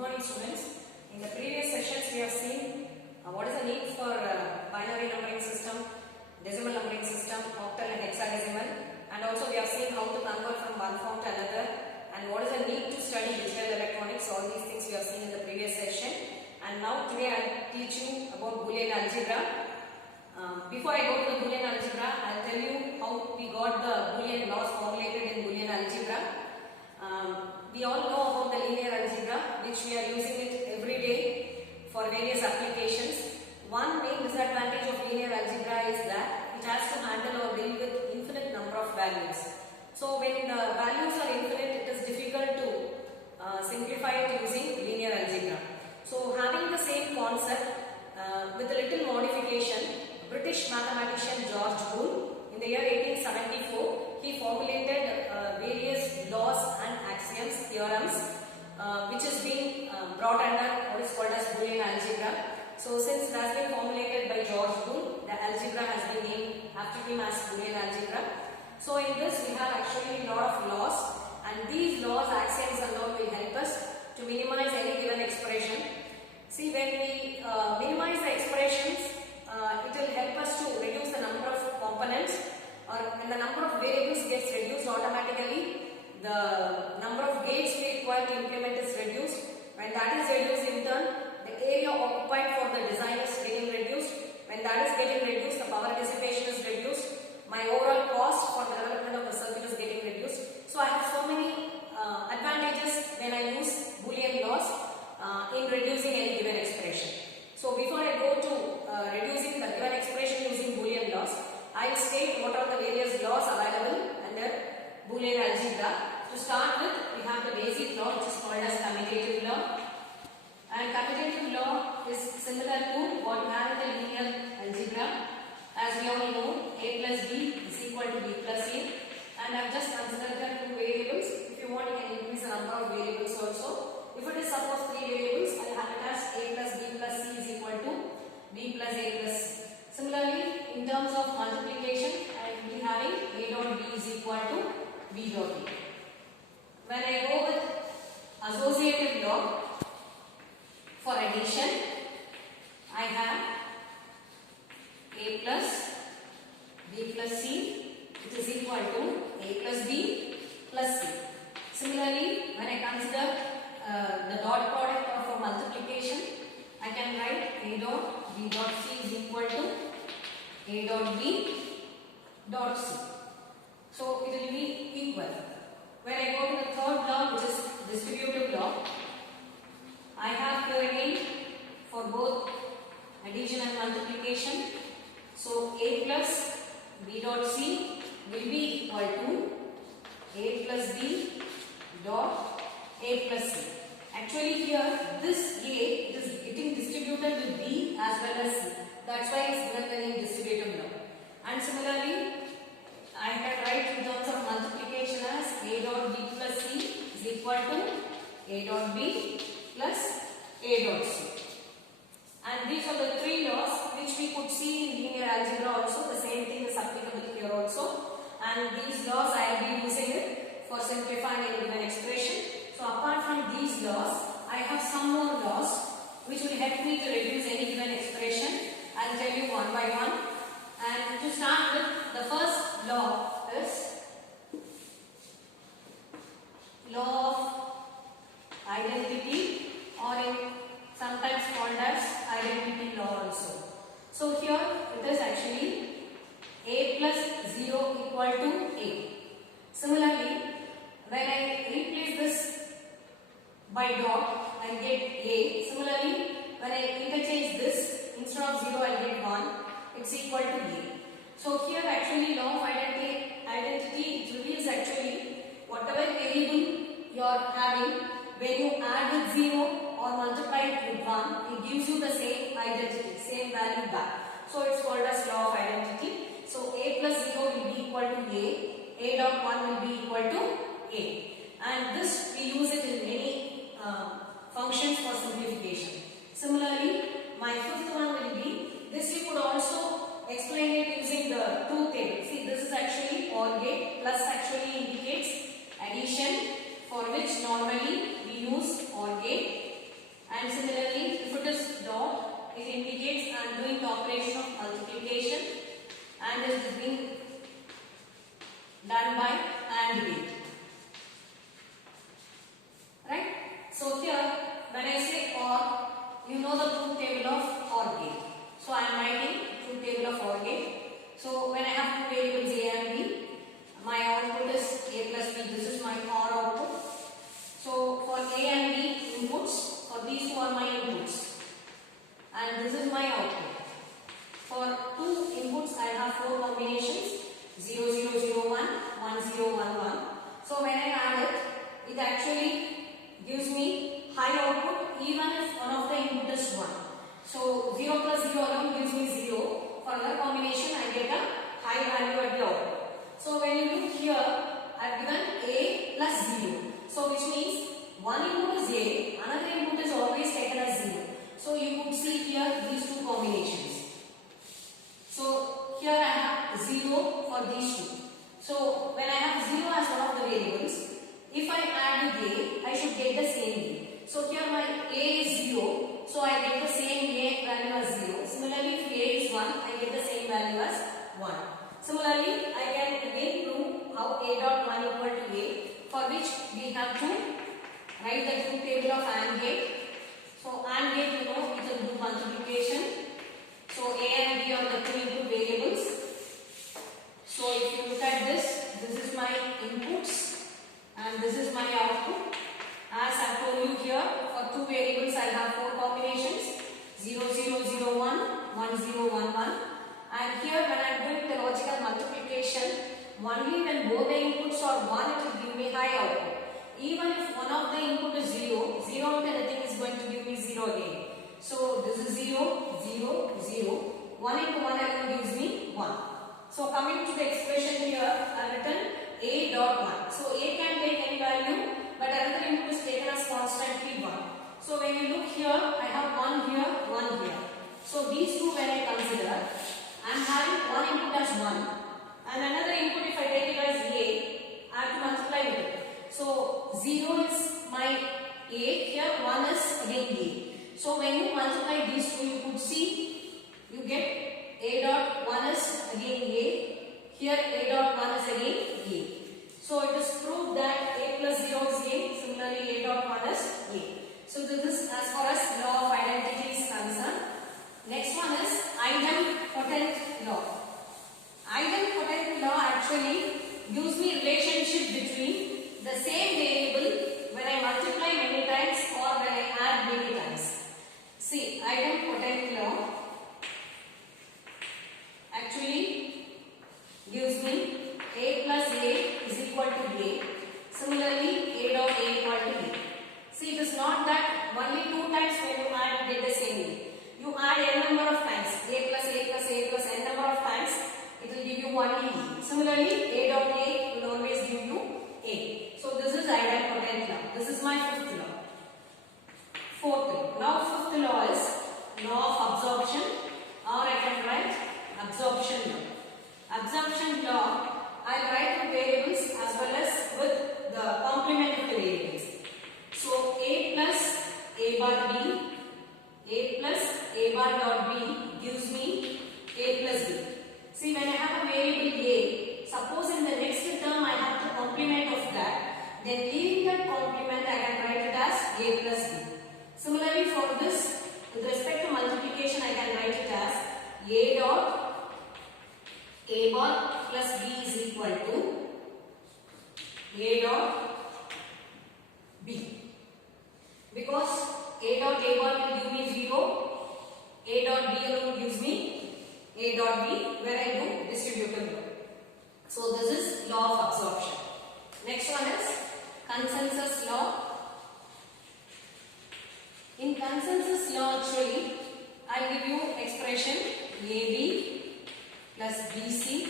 morning students. In the previous sessions we have seen what is the need for binary numbering system, decimal numbering system, octal and hexadecimal, and also we have seen how to convert from one form to another and what is the need to study digital electronics. All these things we have seen in the previous session, and now today I will teach you about Boolean algebra. Before I go to the Boolean algebra, I will tell you how we got the Boolean laws formulated in Boolean algebra. We all know about the linear algebra, which we are using it every day for various applications. One main disadvantage of linear algebra is that it has to handle or deal with infinite number of values. So when the values are infinite, it is difficult to simplify it using linear algebra. So having the same concept with a little modification, British mathematician George Boole in the year 1874, he formulated various laws and axioms, theorems, which is being brought under what is called as Boolean algebra. So since it has been formulated by George Boole, the algebra has been named after him as Boolean algebra. So in this we have actually a lot of laws, and these laws, axioms and all will help us to minimize any given expression. See, when we minimize the expressions, it will help us to reduce the number of components, or when the number of variables gets reduced automatically, the number of gates we require to implement is reduced. When that is reduced, in turn, the area occupied for the design is getting reduced. When that is getting reduced, the power dissipation is reduced. My overall cost for the development of the circuit is getting reduced. So I have so many advantages when I use Boolean laws in reducing any given expression. So before I go to reducing the given expression using Boolean laws, I will state what are the various laws available under Boolean algebra. To start with, we have the basic law, which is called as commutative law. And commutative law is similar to what we have in the linear algebra. As we all know, a plus b is equal to b plus c. And I have just considered the two variables. If you want, you can increase the number of variables also. If it is suppose three variables, I will have it as a plus b plus c is equal to b plus a plus c. Similarly, in terms of multiplication, I will be having a dot b is equal to b dot a. When I go with associative law for addition, I have a plus b plus c, which is equal to a plus b plus c. Similarly, when I consider the dot product for multiplication, I can write a dot b dot c is equal to a dot b dot c. So it will be equal. When I go to the third law, which is distributive law, I have here again for both addition and multiplication. So a plus b dot c will be equal to a plus b dot a plus c. Actually here this a is getting distributed with b as well as c. That's why it's given the name distributive law. And similarly, I can write in terms of multiplication as a dot b plus c is equal to a dot b plus a dot c. And these are the three laws which we could see in linear algebra also. The same thing is applicable here also. And these laws I will be using it for simplifying any given expression. So apart from these laws, I have some more laws which will help me to reduce any given expression. I will tell you one by one. And to start with, the first law is law of identity, or sometimes called as identity law also. So here it is actually a plus 0 equal to a. Similarly, when I replace this by dot, I get a. Similarly, when I interchange this, instead of 0 I get 1. It's equal to a. So here actually law of identity it reveals actually whatever variable you are having, when you add with 0 or multiply it with 1, it gives you the same identity, same value back. So it's called as law of identity. So a plus 0 will be equal to a dot 1 will be equal to a. And this we use it in many functions for simplification. Similarly, my fifth one will be, this you could also explain it using the truth table. See, this is actually OR gate, plus actually indicates addition, for which normally we use OR gate. So I am writing truth table of OR gate. So when I have two variables A and B, my output is A plus B. This is my OR output. So for A and B inputs, for these two are my inputs, and this is my output. For two inputs, I have four combinations: 0, 0, 0, 1, 1, 0, 1, 1. So when I add it, it actually gives me high output even if one of the input is 1. So 0 plus 0 alone gives me 0. For another combination, I get a high value at the output. So when you look here, I have given A plus 0. So which means one input is A, another input is always taken as 0. So you could see here these two combinations. So here I have 0 for these two. So when I have 0 as one of the variables, if I add with A, I should get the same A. So here my A is 0, so I get the same A value as 0. Similarly, if A is 1, I get the same value as 1. Similarly, I can again prove how A dot 1 equal to A, for which we have to write the truth table of AND gate. So AND gate, you know, it will do multiplication. So A and B are the two input variables. So if you look at this is my inputs and this is my output. As I told you here, for two variables I have four combinations: 0, 0, 0, 1, 1, 0, 1, 1. And here when I am doing the logical multiplication, only when both the inputs are 1, it will give me high output. Even if one of the input is 0, 0 into anything is going to give me 0 again. So this is 0, 0, 0. 1 into 1 again gives me 1. So coming to the expression here, I have written A dot 1. So A can take any value, but another input is taken as constantly 1. So when you look here, I have 1 here, 1 here. So these two when I consider, I am having one input as 1 and another input, if I take it as A, I have to multiply with it. So 0 is my A, here 1 is again A. So when you multiply these two, you could see you get A dot 1 is again A, here A dot 1 is again A. So it is proved that A plus 0 is A, similarly A dot 1 is A. So this is as far as law of identity is concerned. Next one is idempotent law. Idempotent law actually gives me relationship between the same variable when I multiply many times or when I add many times. See, idempotent law actually gives me A plus A is equal to A. Similarly, A dot A equal to A. See, it is not that only two times when you add get the same A. You add n number of times, A plus A plus A plus n number of times, it will give you only A. Similarly, A dot A will always give you A. So this is idempotent law. This is my fifth law. Fourth law. Now fifth law is law of absorption, or I can write absorption law. Absorption law, I write the variables as well as with the complement of the variables. So A plus A bar B, A plus A bar dot B gives me A plus B. See, when I have a variable A, suppose in the next term I have the complement of that, then leaving that complement I can write it as A plus B. Similarly for this, with respect to multiplication, I can write it as A dot A bar plus B is equal to A dot B. Because A dot A bar will give me 0, A dot B alone gives me A dot B when I do distributive law. So this is law of absorption. Next one is consensus law. In consensus law actually, I will give you expression AB plus BC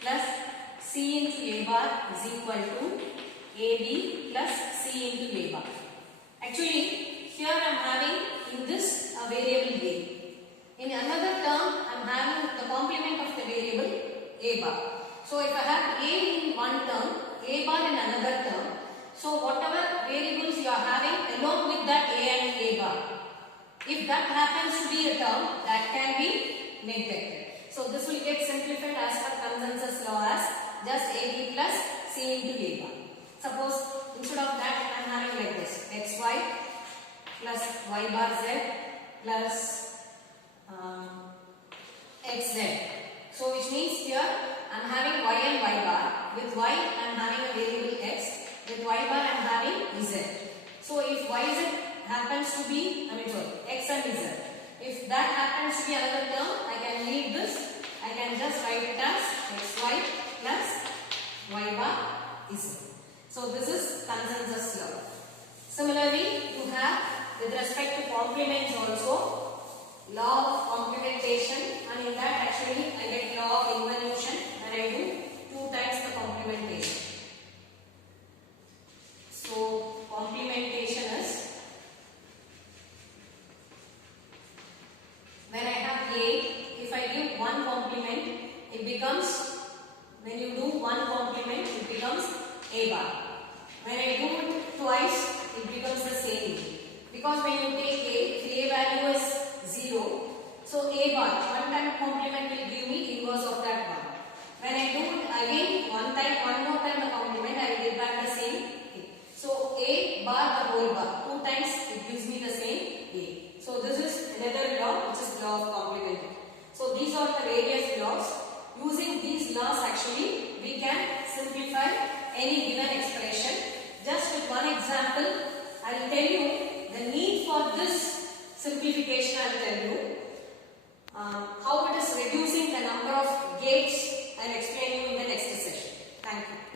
plus C into A bar is equal to AB plus C into A bar. Actually, here I am having in this a variable A. In another term, I am having the complement of the variable A bar. So if I have A in one term, A bar in another term, so whatever variables you are having along with that A and A bar, if that happens to be a term, that can be neglected. So this will get simplified as per consensus law as just AB plus C into A bar. Suppose instead of that I am having like this, xy plus y bar z plus xz. So which means here I am having y and y bar. With y I am having a variable x. With y bar I am having z. So if yz happens to be, x and z. If that happens to be another term, I can leave this. I can just write it as xy plus y bar z. So this is consensus law. Similarly, you have with respect to complements also, law of complementation, and in that actually I get law of involution when I do 2 times the complementation. So complementation is when I have A, if I give one complement, it becomes, when you do one complement, it becomes A bar. When I do it twice, it becomes the same. Because when you take A, if A value is 0, so A bar, one time complement will give me inverse of that bar. When I do it again, one more time the complement, I will get back the same A. So A bar the whole bar, 2 times it gives me the same A. So this is another law, which is law of complement. So these are the various laws. Using these laws actually, we can simplify any given expression. Just with one example, I will tell you the need for this simplification. I will tell you how it is reducing the number of gates. I will explain you in the next session. Thank you.